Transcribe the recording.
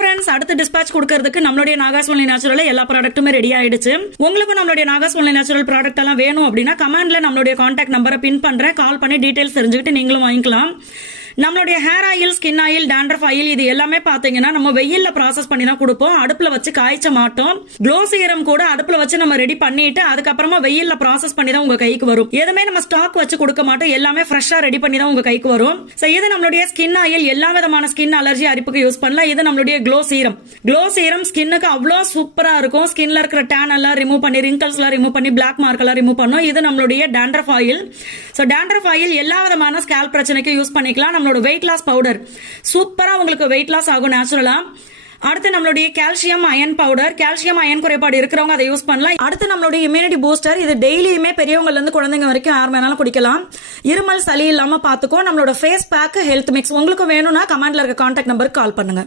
Friends, அடுத்து dispatch கொடுக்கிறதுக்கு நம்மளுடைய நாகாஸ் ஒன்லி நேச்சுரல் எல்லா ப்ராடக்ட்டுமே ரெடி ஆயிடுச்சு. உங்களுக்கு நம்மளுடைய நாகாஸ் ஒன்லி நேச்சுரல் ப்ராடக்ட் எல்லாம் வேணும் அப்படின்னா கமெண்ட்ல நம்மளுடைய கான்டாக்ட் நம்பரை பின் பண்றேன். கால் பண்ணி டீடைல்ஸ் தெரிஞ்சுக்கிட்டு நீங்களும் வாங்கிக்கலாம். நம்மளுடைய hair oil, skin oil, dandruff oil இது எல்லாமே பாத்தீங்கன்னா நம்ம வெயில்ல ப்ராசஸ் பண்ணி தான் கொடுப்போம். அடுப்புல வச்சு காய்ச்ச மாட்டோம். க்ளோ சீரம் கூட அடுப்புல வச்சு நம்ம ரெடி பண்ணிட்டு அதுக்கப்புறமா வெயில்ல ப்ராசஸ் பண்ணி தான் உங்க கைக்கு வரும். எதுவுமே நம்ம ஸ்டாக் வச்சு கொடுக்க மாட்டோம். எல்லாமே ஃப்ரெஷ்ஷா ரெடி பண்ணி தான் உங்க கைக்கு வரும். இது நம்மளுடைய ஸ்கின் ஆயில், எல்லா விதமான ஸ்கின் அலர்ஜி அரிப்புக்கு யூஸ் பண்ணலாம். இது நம்மளுடைய க்ளோ சீரம். க்ளோ சீரம் ஸ்கின்னுக்கு அவ்வளோ சூப்பரா இருக்கும். ஸ்கின்ல இருக்கிற டேன் எல்லாம் ரிமூவ் பண்ணி, ரிங்கிள்ஸ் எல்லாம் ரிமூவ் பண்ணி, பிளாக் மார்க் எல்லாம் ரிமூவ் பண்ணும். இது நம்மளுடைய டாண்ட்ரஃப் ஆயில். டாண்ட்ரஃப் ஆயில் எல்லா விதமான ஸ்கேல்ப் பிரச்சனைக்கு யூஸ் பண்ணிக்கலாம். நம்மளோட வெயிட் லாஸ் பவுடர் சூப்பரா உங்களுக்கு வெயிட் லாஸ் ஆகும் நேச்சுரலா. அடுத்து நம்மளுடைய calcium iron powder, calcium iron குறைபாடு இருக்கிறவங்க அதை யூஸ் பண்ணலாம். அடுத்து நம்மளுடைய இம்யூனிட்டி பூஸ்டர், இது டெய்லியுமே பெரியவங்கல இருந்து குழந்தைங்க வரைக்கும் யார் வேணாலும் குடிக்கலாம். இருமல் சளி இல்லாம பாத்துக்கோ. நம்மளோட ஃபேஸ் பேக், ஹெல்த் மிக்ஸ் உங்களுக்கு வேணும்னா கமெண்ட்ல இருக்க கான்டாக்ட் நம்பருக்கு கால் பண்ணுங்க.